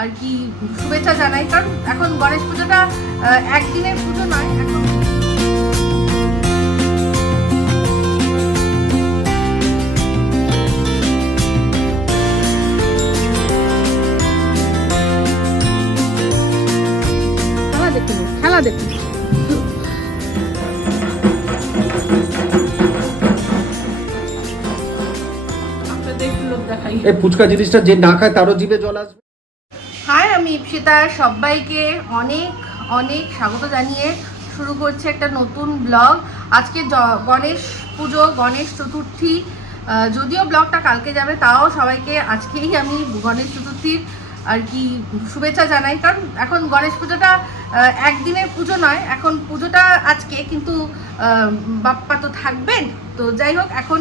আর কি শুভেচ্ছা জানাই। কারণ এখন গণেশ পুজোটা একদিনের পুজো নয় এখন খেলা দেখুন খেলা দেখুন আপনাদের একটু লোক দেখাই। এই ফুচকা জিনিসটা যে না খায় তারও জিভে জল আসবে। হাই, আমি ইপসিতা। সবাইকে অনেক অনেক স্বাগত জানিয়ে শুরু করছে একটা নতুন ব্লগ। আজকে গণেশ পুজো, গণেশ চতুর্থী। যদিও ব্লগটা কালকে যাবে, তাও সবাইকে আজকেই আমি গণেশ চতুর্থীর আর কি শুভেচ্ছা জানাই। কারণ এখন গণেশ পুজোটা একদিনের পুজো নয়, এখন পুজোটা আজকে, কিন্তু বাপ্পা তো থাকবেন। তো যাই হোক, এখন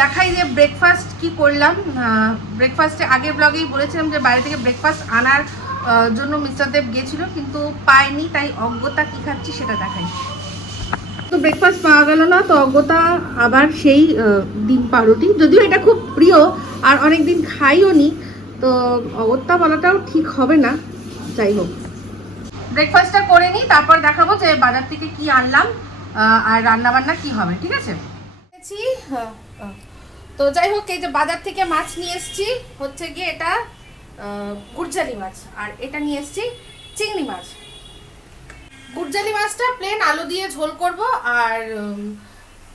দেখাই যে ব্রেকফাস্ট কি করলাম। ব্রেকফাস্টে আগের ব্লগেই বলেছিলাম যে বাইরে থেকে ব্রেকফাস্ট আনার জন্য মিস্টার দেব গেছিল, কিন্তু পায়নি তাই অজ্ঞতা কি খাচ্ছি সেটা দেখাই। তো ব্রেকফাস্ট পাওয়া গেল না, তো অজ্ঞতা আবার সেই ডিম পাউরুটি যদিও এটা খুব প্রিয়, আর অনেক দিন খাইও নি তো অগত্যা বলাটাও ঠিক হবে না। যাই হোক। ব্রেকফাস্টটা করে নিই তারপর দেখাবো যে বাজার থেকে কি আনলাম আর রান্না বান্না কি হবে ঠিক আছে? হ্যাঁ, হ্যাঁ। তো যাই হোক এই যে বাজার থেকে মাছ নিয়ে এসেছি হচ্ছে গিয়ে এটা গুরজালি মাছ আর এটা নিয়ে এসেছি চিংড়ি মাছ। গুরজালি মাছটা প্লেন আলু দিয়ে ঝোল করব আর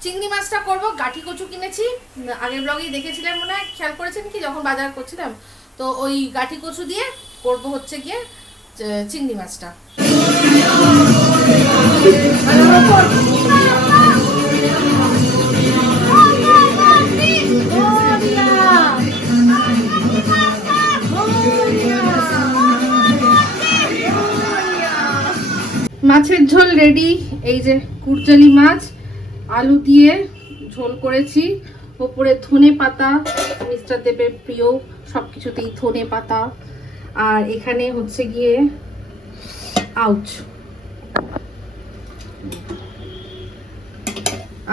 চিংড়ি মাছটা করব গাঠি কচু কিনেছি। আগের ব্লগেই দেখেছিলেন মনে হয় খেয়াল করেছেন কি যখন বাজার করছিলাম তো ওই গাঠি কচু দিয়ে করব হচ্ছে গিয়ে চিংড়ি মাছটা। মাছের ঝোল রেডি, এই যে কুরচালি মাছ, আলু দিয়ে ঝোল করেছি। ওপরে ধনে পাতা মিস্টার দেবের প্রিয় সব কিছুতেই ধনে পাতা আর এখানে হচ্ছে গিয়ে আউচ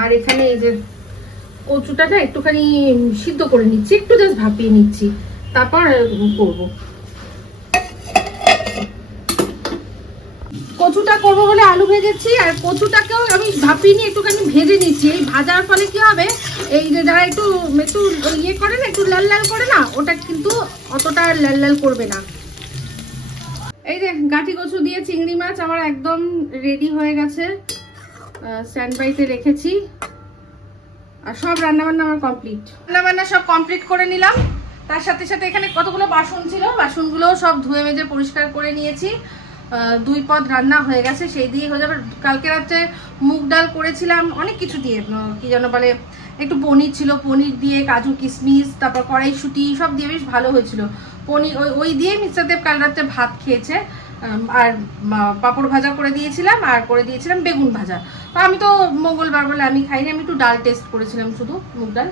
আর এখানে এই যে কচুটাটা একটুখানি সিদ্ধ করে নিচ্ছি, একটু জাস্ট ভাপিয়ে নিচ্ছি, তারপর করব। কচুটা করব বলে আলু ভেজেছি, আর কচুটাকেও আমি ভাপিয়ে নিয়ে একটুখানি ভেজে নিচ্ছি এই ভাজার ফলে কি হবে? এই যে যারা একটু একটু ইয়ে করে না, একটু লাল লাল করে না, ওটা কিন্তু অতটা লাল লাল করবে না। এই যে গাঠি কচু দিয়ে চিংড়ি মাছ আমার একদম রেডি হয়ে গেছে। স্ট্যান্ড বাইতে রেখেছি। আর সব রান্নাবান্না আমার কমপ্লিট রান্নাবান্না সব কমপ্লিট করে নিলাম। তার সাথে সাথে এখানে কতগুলো বাসন ছিল? বাসনগুলো সব ধুয়ে মেজে পরিষ্কার করে নিয়েছি। দুই পদ রান্না হয়ে গেছে, সেই দিয়ে হয়ে যাবে। কালকে রাত্রে মুগ ডাল করেছিলাম, অনেক কিছু দিয়ে কি যেন বলে, একটু পনির ছিল, পনির দিয়ে কাজু, কিশমিশ, তারপর কড়াইশুটি, সব দিয়ে বেশ ভালো হয়েছিল। পনির, ওই ওই দিয়ে মিস্টার দেব কাল রাত্রে ভাত খেয়েছে আর পাঁপড় ভাজা করে দিয়েছিলাম, আর করে দিয়েছিলাম বেগুন ভাজা। তো আমি তো মঙ্গলবার বলে আমি খাইনি, আমি একটু ডাল টেস্ট করেছিলাম শুধু মুগ ডাল।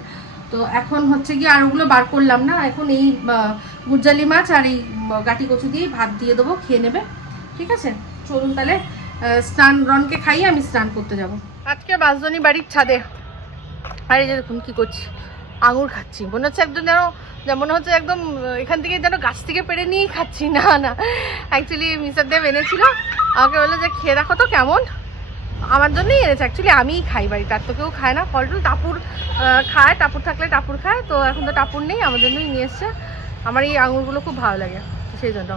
তো এখন হচ্ছে গিয়ে আর ওগুলো বার করলাম না, এখন এই গুজ্জালি মাছ আর এই গাটি কচু দিয়ে ভাত দিয়ে দেবো, খেয়ে নেবে। ঠিক আছে? চলুন তাহলে স্নান, রনকে খাইয়ে আমি স্নান করতে যাব। আজকে বাসজনী বাড়ির ছাদে। আর যে দেখুন কি করছি। আঙুর খাচ্ছি। মনে হচ্ছে একদম যেন যেন মনে হচ্ছে একদম এখান থেকে যেন গাছ থেকে পেরে নিয়েই খাচ্ছি। না না। অ্যাকচুয়ালি মিস্টার দেব এনেছিল। আমাকে বলল যে, খেয়ে দেখো তো কেমন। আমার জন্যই এনেছে। অ্যাকচুয়ালি আমিই খাই বাড়িতে। আর তো কেউ খায় না। ফলটুল টাপুর খায়। টাপুর থাকলে টাপুর খায়। তো এখন তো টাপুর নেই। আমার জন্যই নিয়ে এসছে। আমার এই আঙুরগুলো খুব ভালো লাগে। সেই জন্য।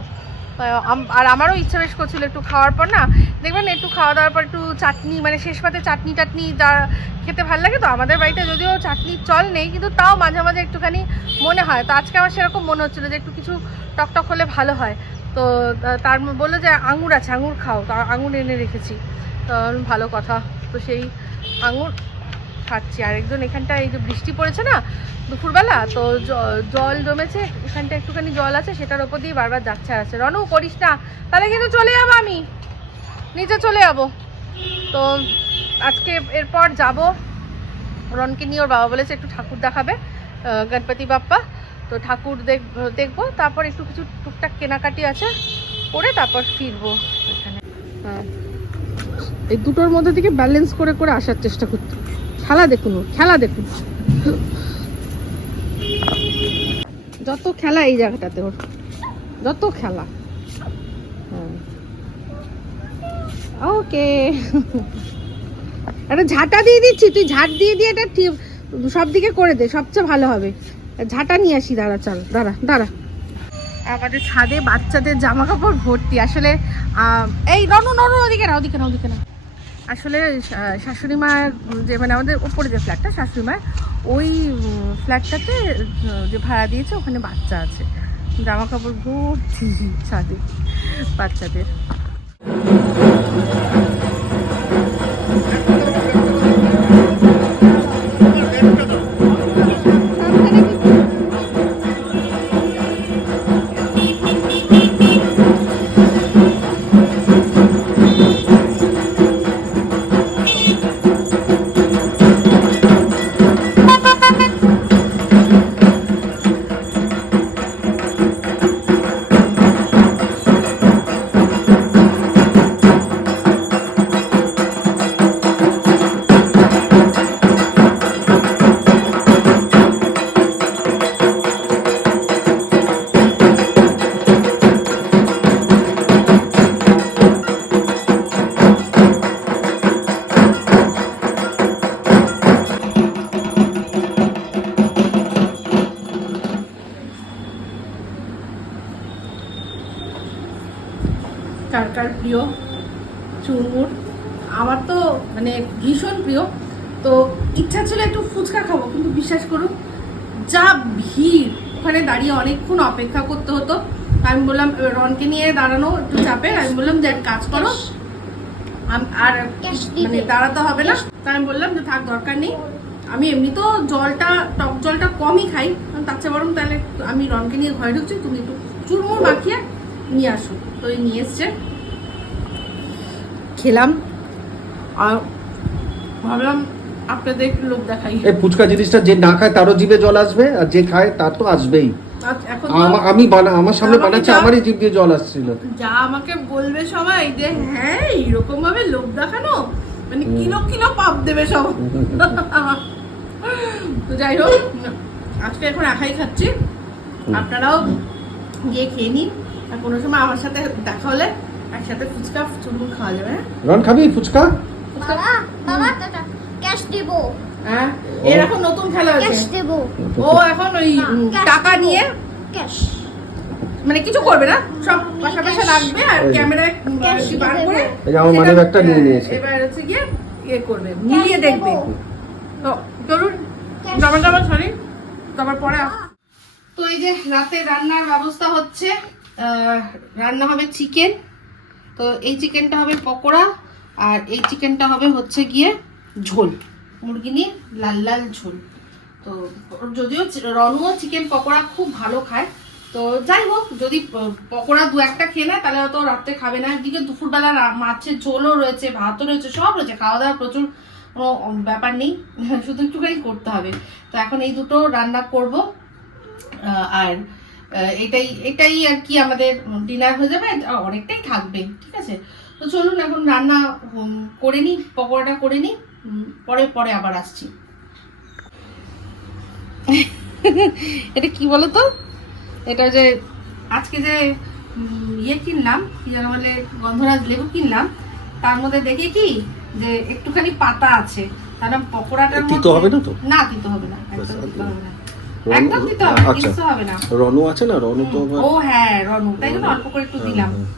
আর আমারও ইচ্ছা বেশ করছিল একটু খাওয়ার পর, না? দেখবেন একটু খাওয়া দাওয়ার পর একটু চাটনি মানে শেষ পাতে চাটনি টাটনি যা খেতে ভালো লাগে তো? আমাদের বাড়িতে যদিও চাটনির চল নেই, কিন্তু তাও মাঝে মাঝে একটুখানি মনে হয়। তো আজকে আমার সেরকম মনে হচ্ছিল যে একটু কিছু টকটক হলে ভালো হয়। তো তার বলল যে আঙুর আছে, আঙুর খাও। তো আঙুর এনে রেখেছি। তো, ভালো কথা। তো সেই আঙুর খাচ্ছি। আর একজন এখানটা এই যে বৃষ্টি পড়েছে না দুপুরবেলা, তো জল জমেছে এখানটা একটুখানি জল আছে, সেটার ওপর দিয়ে বারবার যাচ্ছে আছে। রনু, করিস না। তাহলে কিন্তু চলে যাব আমি। নিচে চলে যাব। তো আজকে এরপর যাব। রনকে নিয়ে ওর বাবা বলেছে একটু ঠাকুর দেখাবে গণপতি বাপ্পা। তো ঠাকুর দেখ, দেখব, তারপর একটু কিছু টুকটাক কেনাকাটি আছে করে তারপর ফিরবো এখানে। হ্যাঁ। এই দুটোর মধ্যে থেকে ব্যালেন্স করে করে আসার চেষ্টা করতে খেলা দেখুন খেলা দেখুন। যত খেলা এই জায়গাটাতে ওর, যত খেলা। ওকে। একটা ঝাঁটা দিয়ে দিচ্ছি, তুই ঝাঁট দিয়ে দিয়ে এটা সব দিকে করে দে, সবচেয়ে ভালো হবে। ঝাঁটা নিয়ে আসি, দাঁড়া, চল, দাঁড়া দাঁড়া। আমাদের ছাদে বাচ্চাদের জামা কাপড় ভর্তি, আসলে এই রনু নরু ওদিকে না ওদিকে না ওদিকে না। আসলে শাশুড়ি মায়ের যে মানে আমাদের উপরে যে ফ্ল্যাটটা শাশুড়ি মায়ের, ওই ফ্ল্যাটটাতে যে ভাড়া দিয়েছে, ওখানে বাচ্চা আছে। জামা কাপড় ভর্তি ছাদে, বাচ্চাদের। চুরমুর। আমার তো মানে ভীষণ প্রিয়। তো ইচ্ছা ছিল একটু ফুচকা খাব কিন্তু বিশ্বাস করুন যা ভিড় ওখানে দাঁড়িয়ে অনেকক্ষণ অপেক্ষা করতে হতো। আমি বললাম রনকে নিয়ে দাঁড়ানো একটু চাপে। আমি বললাম যে এক কাজ করো। আর মানে দাঁড়াতে হবে না। তাই আমি বললাম যে থাক দরকার নেই। আমি এমনি তো জলটা টক জলটা কমই খাই। তার চেয়ে বরং তাহলে আমি রনকে নিয়ে ঘরে ঢুকছি তুমি একটু চুরমুর মাখিয়ে নিয়ে আসো। তো এই নিয়ে এসছে। খেলাম। আর ভাবলাম আপনাদের একটু লোক দেখাই। এই ফুচকা জিনিসটা যে না খায় তারও জিভে জল আসবে আর যে খায় তার তো আসবেই। আমা- বানা আমার সামনে বানাচ্ছে আমারই জিভ দিয়ে জল আসছিল। যা আমাকে বলবে সবাই যে হ্যাঁ এরকম ভাবে লোক দেখানো? মানে কিলো কিলো পাপ দেবে সব। তো যাই হোক আজকে এখন একাই খাচ্ছি। আপনারাও গিয়ে খেয়ে নিন। আর কোনো সময় আমার সাথে দেখা হলে একসাথে ফুচকা চুরমুর খাওয়া যাবে হ্যাঁ? রন খাবি ফুচকা? বাবা বাবা ক্যাশ দেবো। হ্যাঁ? এর এখন নতুন খেলা ক্যাশ দেবো। ও এখন ওই টাকা নিয়ে? ক্যাশ। মানে কিছু করবে না? সব পাশা পাশা রাখবে আর ক্যামেরায় বার করে এই আমার নিয়ে নিয়েছে। এবার হচ্ছে গিয়ে ইয়ে করবে মিলিয়ে দেখবে। তো চলুন জামা জামা সরি তারপর পরে তো এই যে রাতে রান্নার ব্যবস্থা হচ্ছে আহ, রান্না হবে চিকেন। তো এই চিকেনটা হবে পকোড়া, আর এই চিকেনটা হবে হচ্ছে গিয়ে ঝোল, মুরগি নিয়ে লাল লাল ঝোল। তো যদিও রনুও চিকেন পকোড়া খুব ভালো খায়, তো যাই হোক, যদি পকোড়া দু একটা খেয়ে নেয়, তাহলে হয়তো রাত্রে খাবে না। একদিকে দুপুরবেলা মাছের ঝোলও রয়েছে, ভাতও রয়েছে, সব রয়েছে খাওয়া দাওয়া প্রচুর কোনো ব্যাপার নেই। শুধু একটুখানি করতে হবে। তো এখন এই দুটো রান্না করব আর এটাই এটাই আর কি আমাদের ডিনার হয়ে যাবে অনেকটাই থাকবে ঠিক আছে? তো চলুন এখন রান্না করে নিই পকোড়াটা করে নিই পরে পরে আবার আসছি। এটা কি বলো তো এটা যে আজকে যে ইয়ে কিনলাম কি যেন বলে গন্ধরাজ লেবু কিনলাম তার মধ্যে দেখি কি যে একটুখানি পাতা আছে। তাহলে পকোড়াটার মধ্যে- হবে না তো? না তিতো হবে না একদম তিতো হবে না। একদম হবে আচ্ছা। হবে না। রনু আছে না? রনু তো ও হ্যাঁ রনু। তাই জন্য অল্প করে একটু দিলাম। হ্যাঁ,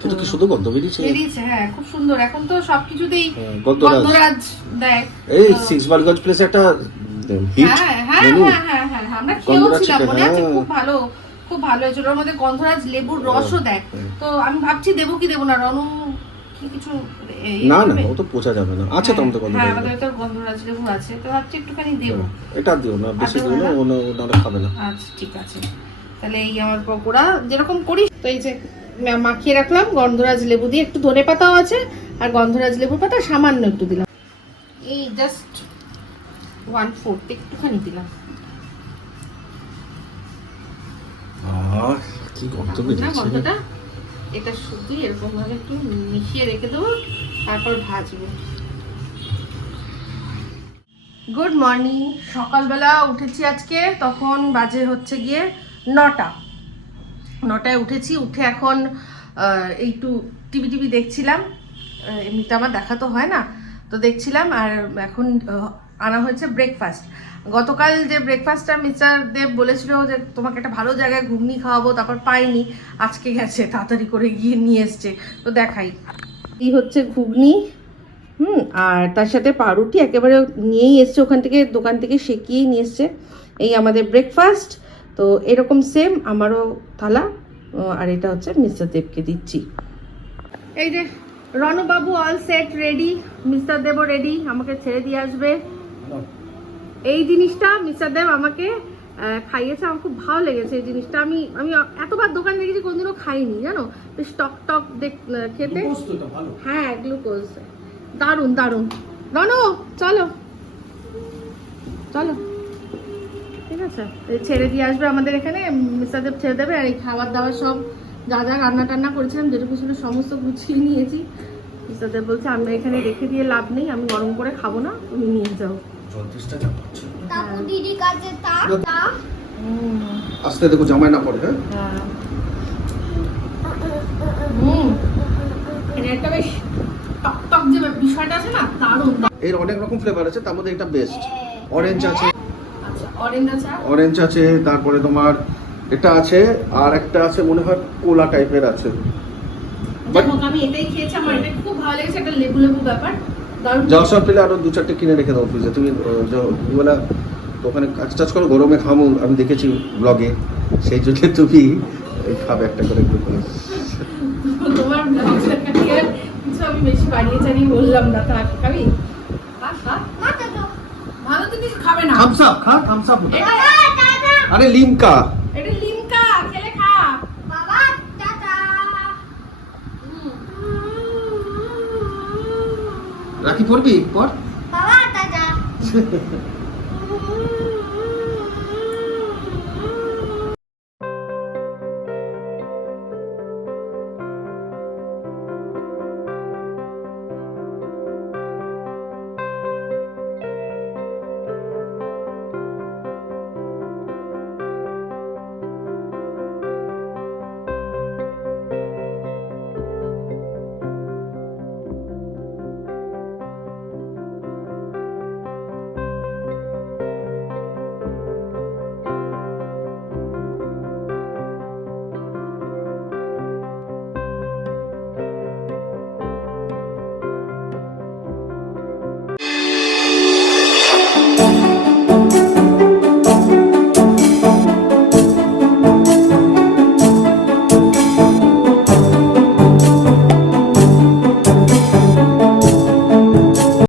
তো তো কি শুধু গন্ধ বেরিয়েছে বেরিয়েছে হ্যাঁ খুব সুন্দর। এখন তো সবকিছুতেই হ্যাঁ, গন্ধরাজ। দেয়। এই সিক্স প্লেসে একটা হিট হ্যাঁ হ্যাঁ হ্যাঁ হ্যাঁ হ্যাঁ আমরা খেয়েওছিলাম মনে আছে হ্যাঁ। খুব ভালো খুব ভালো হয়েছিল। ওর মধ্যে গন্ধরাজ লেবুর রসও দেয়। হ্যাঁ। তো আমি ভাবছি দেবো কি দেবো না? রনু কি কিছু ইয়ে না না ও তো যাবে না। আছে তো আমাদের হ্যাঁ, গন্ধরাজ হ্যাঁ আমাদের তো গন্ধরাজ লেবু আছে তো ভাবছি একটুখানি দেবো। এটা দিও না বেশি আচ্ছা, দিও না? ও না- খাবে না। আচ্ছা ঠিক আছে। তাহলে এই আমার পকোড়া যেরকম করি তো এই যে মাখিয়ে রাখলাম গন্ধরাজ লেবু দিয়ে একটু ধনে পাতাও আছে আর গন্ধরাজ লেবুর পাতা সামান্য একটু দিলাম। এই জাস্ট ওয়ান ফোর্থ একটুখানি দিলাম। কি গন্ধ বেরিয়েছে এটা শুধু এরকম ভাবে একটু মিশিয়ে রেখে দেবো, তারপর ভাজবো। গুড মর্নিং সকালবেলা উঠেছি আজকে, তখন বাজে হচ্ছে গিয়ে নটা। নটায় উঠেছি, উঠে এখন একটু টিভি টিভি দেখছিলাম। এমনিতে আমার দেখা তো হয় না, তো দেখছিলাম আর এখন আনা হয়েছে ব্রেকফাস্ট গতকাল যে ব্রেকফাস্টটা মিস্টার দেব বলেছিল যে, তোমাকে একটা ভালো জায়গায় ঘুগনি খাওয়াবো, তারপর পাইনি, আজকে গেছে, তাড়াতাড়ি করে গিয়ে নিয়ে এসছে। তো দেখাই। এই হচ্ছে ঘুগনি, হুম, আর তার সাথে পাউরুটি, একেবারে নিয়েই এসছে ওখান থেকে, দোকান থেকে সেকিয়েই নিয়ে এসছে। এই আমাদের ব্রেকফাস্ট তো এরকম সেম আমারও থালা আর এটা হচ্ছে মিস্টার দেবকে দিচ্ছি। এই যে, রণবাবু অল সেট রেডি মিস্টার দেবও রেডি আমাকে ছেড়ে দিয়ে আসবে। এই জিনিসটা মিস্টার দেব আমাকে খাইয়েছে আমার খুব ভালো লেগেছে এই জিনিসটা। আমি আমি এতবার দোকান দেখেছি কোনদিনও খাইনি জানো? বেশ টক টক দেখ খেতে। হ্যাঁ গ্লুকোজ দারুণ দারুণ রনো চলো। চলো। ঠিক আছে। ছেড়ে দিয়ে আসবে আমাদের এখানে মিস্টার দেব ছেড়ে দেবে। আর এই খাবার দাবার সব যা যা রান্না টান্না করেছিলাম যেটুকু ছিল সমস্ত গুছিয়ে নিয়েছি। মিস্টার দেব বলছে আমি এখানে রেখে দিয়ে লাভ নেই আমি গরম করে খাব না তুমি নিয়ে যাও। তারপর দিদি কাছে তা তা। আসতে দেখো জামাই না পড়ে হ্যাঁ? হ্যাঁ। হুম। এটা বেশ টক টক যে বিষয়টা আছে না দারুণ। এর অনেক রকম ফ্লেভার আছে তার মধ্যে এটা বেস্ট অরেঞ্জ আছে। আচ্ছা অরেঞ্জ আছে? অরেঞ্জ আছে তারপরে তোমার এটা আছে আর একটা আছে মনে হয় কোলা টাইপের আছে। আমি এটাই খেয়েছি আমার এটা খুব ভালো লেগেছে একটা লেবু লেবু ব্যাপার। দারুণ। পেলে আরও দু চারটে কিনে রেখে দাও ফ্রিজে তুমি বলে ওখানে কাজ টাজ করো গরমে খামো। আমি দেখেছি ব্লগে সেই জন্য তুমি খাবে একটা করে গ্লুকোজ তোমার কিছু আমি বেশি বাড়িয়ে চাড়িয়ে বললাম না থাক খাবি? ভালো জিনিস না। থামস আপ খা থামস আপ আরে লিমকা খেলে খা বাবা টাটা রাখি পড়বি পর বাবা টাটা